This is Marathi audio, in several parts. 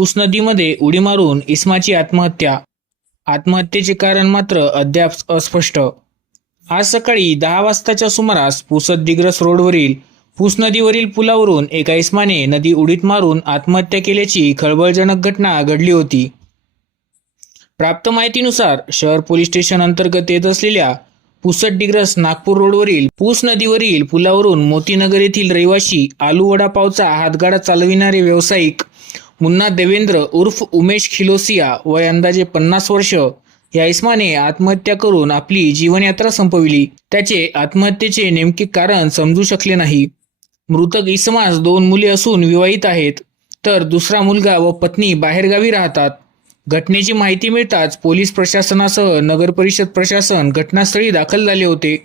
पूस नदीमध्ये उडी मारून इस्माची आत्महत्या. आत्महत्येचे कारण मात्र अद्याप अस्पष्ट. आज सकाळी 10 वाजताच्या सुमारास पुसद दिग्रस रोडवरील पूस नदीवरील पुलावरून एका इस्माने नदी उडीत मारून आत्महत्या केल्याची खळबळजनक घटना घडली होती. प्राप्त माहितीनुसार शहर पोलीस स्टेशन अंतर्गत येत असलेल्या पुसद दिग्रस नागपूर रोडवरील पूस नदीवरील पुलावरून मोतीनगर येथील रहिवासी आलू वडापावचा हातगाडा चालविणारे व्यावसायिक मुन्ना देवेंद्र उर्फ उमेश खिलोसिया वय अंदाजे 50 वर्ष या इस्माने आत्महत्या करून आपली जीवनयात्रा संपविली. त्याचे आत्महत्येचे नेमके कारण समजू शकले नाही. मृतक इसमास 2 मुले असून विवाहित आहेत, तर दुसरा मुलगा व पत्नी बाहेरगावी राहतात. घटनेची माहिती मिळताच पोलीस प्रशासनासह नगर परिषद प्रशासन घटनास्थळी दाखल झाले होते.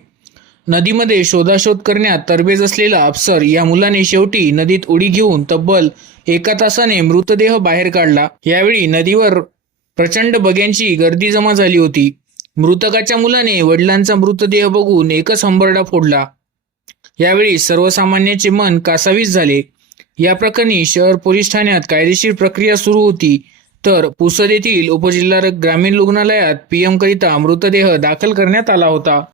नदीमध्ये शोधाशोध करण्यात तरबेज असलेला अफसर या मुलाने शेवटी नदीत उडी घेऊन तब्बल 1 तासाने मृतदेह बाहेर काढला. यावेळी नदीवर प्रचंड बग्यांची गर्दी जमा झाली होती. मृतकाच्या मुलाने वडिलांचा मृतदेह बघून एकच हंबरडा फोडला. यावेळी सर्वसामान्याचे मन कासावीस झाले. या प्रकरणी शहर पोलीस ठाण्यात कायदेशीर प्रक्रिया सुरू होती, तर पुसद येथील उपजिल्हा ग्रामीण रुग्णालयात PM करिता मृतदेह दाखल करण्यात आला होता.